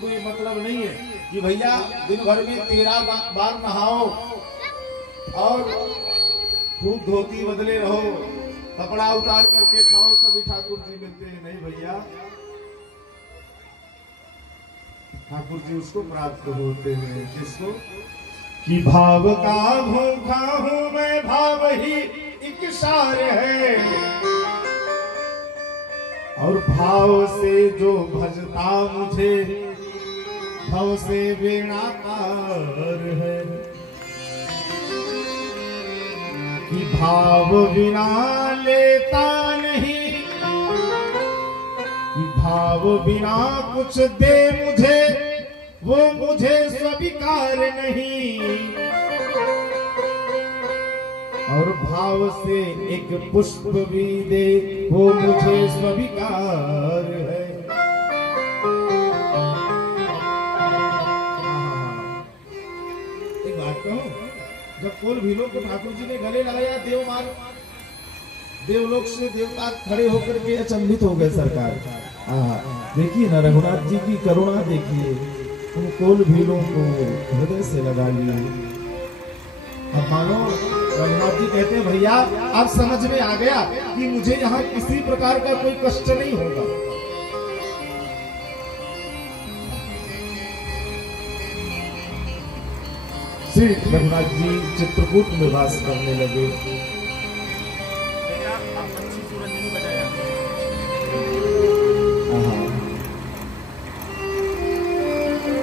कोई मतलब नहीं है कि भैया दिन भर में 13 बार नहाओ और खूब धोती बदले रहो, कपड़ा उतार करके खाओ तभी ठाकुर जी मिलते हैं। नहीं भैया, ठाकुर जी उसको प्राप्त होते हैं जिसको कि भाव का भूखा हूं मैं, भाव ही एक सार है, और भाव से जो भजता मुझे भव से बेड़ा पार है। कि भाव बिना लेता नहीं, कि भाव बिना कुछ दे मुझे वो मुझे स्वीकार नहीं, और भाव से एक पुष्प भी दे वो मुझे स्वीकार है। एक बात कहूं, जब कोल भीलों को ठाकुर जी ने गले लगाया देवलोक से देवता खड़े होकर के अचंभित हो गए। सरकार देखिए ना, रघुनाथ जी की करुणा देखिए, उन कोल भीलों को हृदय से लगा लिए। अब मानो रघुनाथ जी कहते हैं भैया अब समझ में आ गया कि मुझे यहाँ किसी प्रकार का कोई कष्ट नहीं होगा। श्री रघुनाथ जी चित्रकूट में वास करने लगे।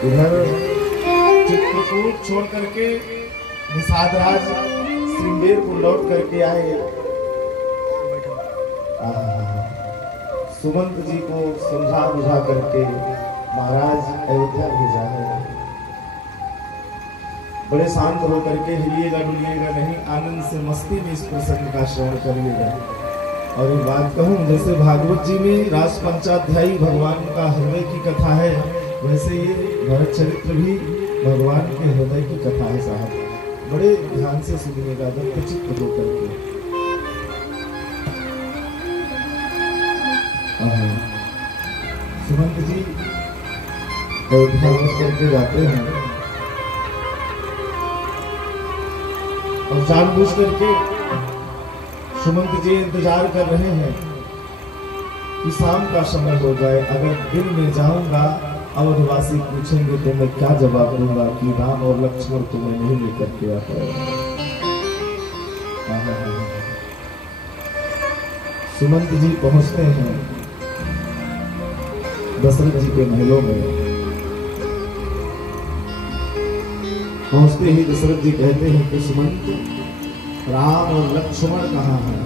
इधर चित्रकूट छोड़ करके निषादराज श्रृंगेर को लौट करके आए। सुमंत जी को समझा बुझा करके महाराज अयोध्या भेजा है। बड़े शांत होकर के हिलिएगा डुलिएगा नहीं, आनंद से मस्ती में इस प्रसंग का श्रवण करिएगा। और एक बात कहूं, जैसे भागवत जी में रास पंचाध्यायी भगवान का हृदय की कथा है, वैसे ये भरत चरित्र भी भगवान के हृदय की कथा है साहब। बड़े ध्यान से सुनिएगा, चित्त होकर के। सुमंत जी अयोध्या करके जाते हैं और जानबूझ करके सुमंत जी इंतजार कर रहे हैं कि शाम का समय हो जाए। अगर दिन में जाऊंगा अवधवासी पूछेंगे तो मैं क्या जवाब दूंगा कि राम और लक्ष्मण तुम्हें नहीं लेकर के आ पाए। सुमंत जी पहुंचते हैं दशरथ जी के महलों में। पहुंचते ही दशरथ जी कहते हैं कि सुमंत, राम और लक्ष्मण कहाँ हैं?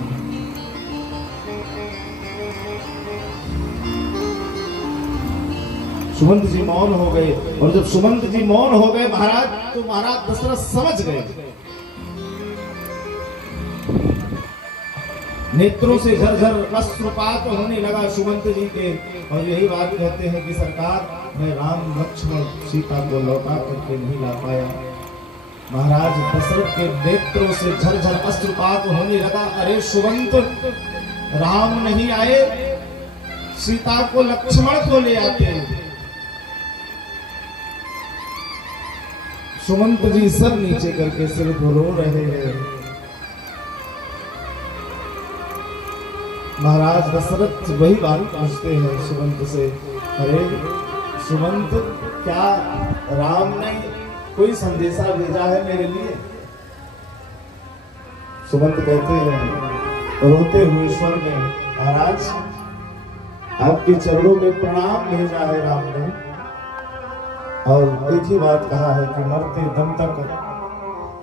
सुमंत जी मौन हो गए, और जब सुमंत जी मौन हो गए महाराज, तो महाराज दशरथ समझ गए। नेत्रों से झरझर अश्रुपात होने लगा सुमंत जी के, और यही बात कहते हैं कि सरकार, मैं राम लक्ष्मण सीता को लौटा करके नहीं ला पाया। महाराज दशरथ के नेत्रों से झरझर अश्रुपात होने लगा। अरे सुमंत, राम नहीं आए, सीता को लक्ष्मण को ले आते। सुमंत जी सर नीचे करके सिर को रो रहे हैं। महाराज दशरथ वही बात पूछते हैं सुमंत से, अरे सुमंत, क्या राम ने कोई संदेशा भेजा है मेरे लिए? सुमंत कहते हैं रोते हुए स्वर में, महाराज आपके चरणों में प्रणाम भेजा है राम ने, और एक ही बात कहा है कि मरते दम तक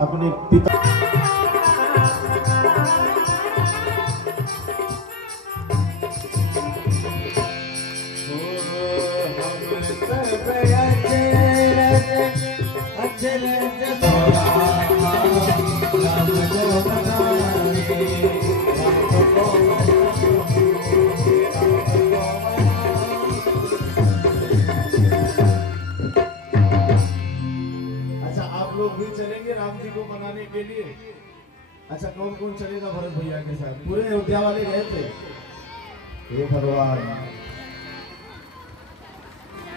अपने पिता राम जी को मनाने के लिए। अच्छा, कौन कौन चलेगा भरत भैया के साथ? पूरे अयोध्या वाले गए थे। हे भगवान,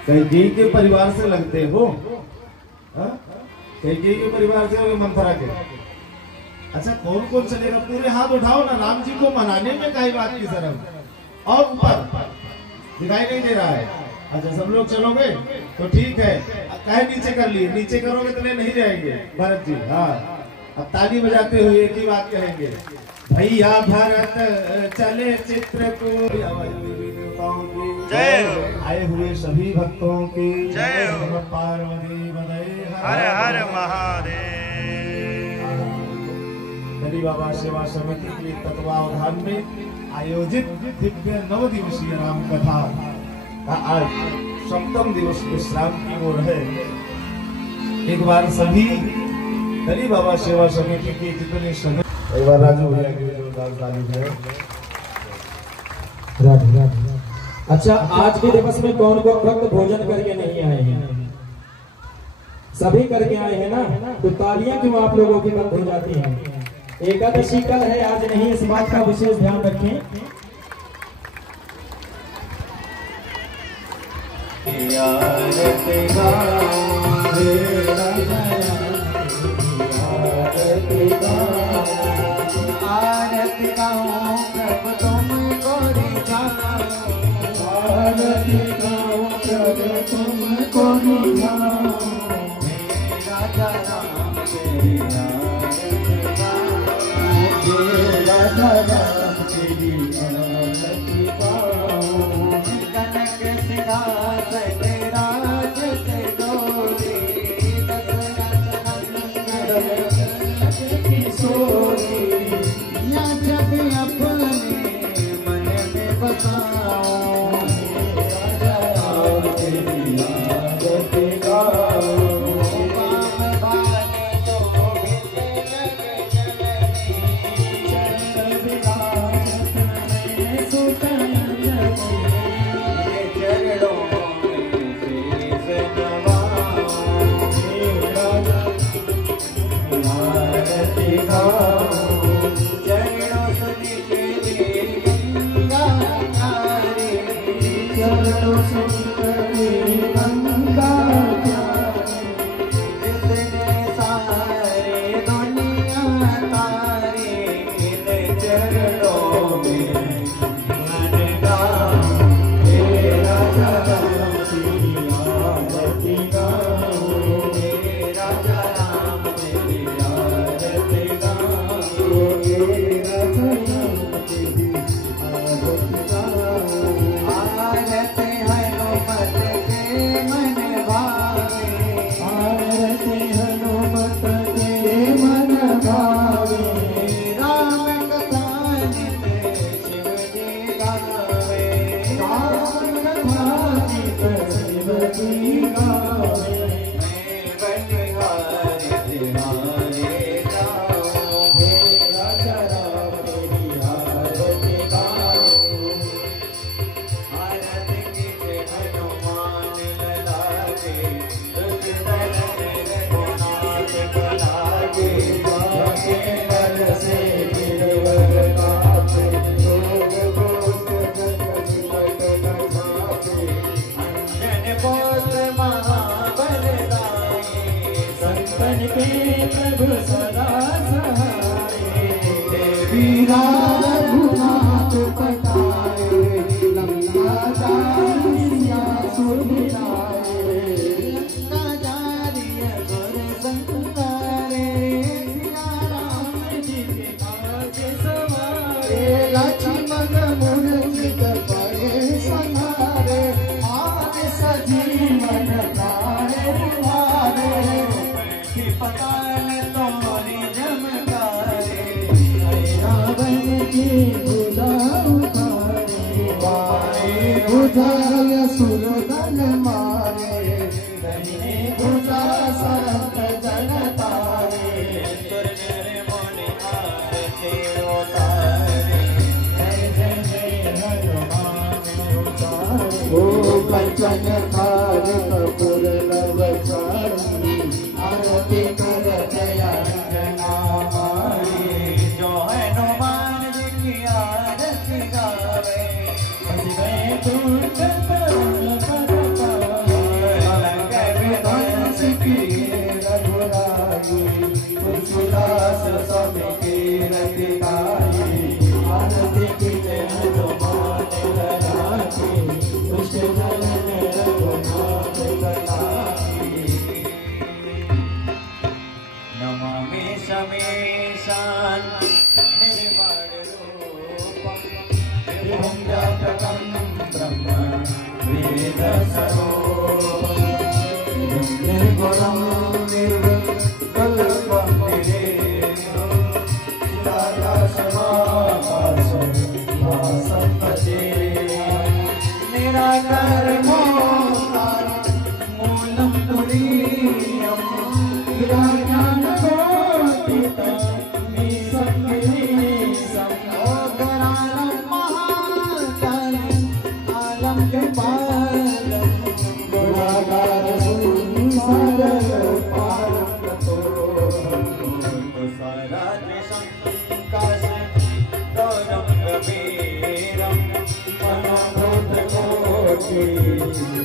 कैकेयी के परिवार से लगते हो? कैकेयी के परिवार से हो मंथरा के? अच्छा कौन कौन चलेगा? पूरे हाथ उठाओ ना, राम जी को मनाने में कई बात की शर्म। और ऊपर दिखाई नहीं दे रहा है। अच्छा सब लोग चलोगे तो ठीक है, कहे नीचे कर लिए, नीचे करोगे तो नहीं जाएंगे भरत जी। हाँ अब ताली बजाते हुए एक ही बात कहेंगे, भैया भरत चले चित्रकूट। जय। आए हुए सभी भक्तों की जय। पार्वती बधाई, हर हर महादेव। गरीब बाबा सेवा समिति के तत्वावधान में आयोजित दिव्य 9 दिवसीय राम कथा का आज 7वां दिवस विश्राम की ओर है। एक बार सभी गरीब बाबा सेवा समिति के जितने सदस्य, एक बार राजू भैया की जोरदार ताली है। अच्छा आज के दिवस में कौन कौन भक्त भोजन करके नहीं आए हैं? सभी करके आए हैं ना, तो तालियां क्यों आप लोगों की बंद हो जाती हैं? एकादशी कल है, आज नहीं, इस बात का विशेष ध्यान रखें। सबके रखताई आरती की हनुमान लहराती दुष्ट जन रघुनाथ बताई नमामि समेशान् निर्वाण रूपम् विभुं व्यापकं ब्रह्म वेद स्वरूपम् निर्गुणं निर्विकल्पं निरेशं चिदाकाशमाकाशं वासं भजे निराकारं मूलं तुरीयम् Thank you.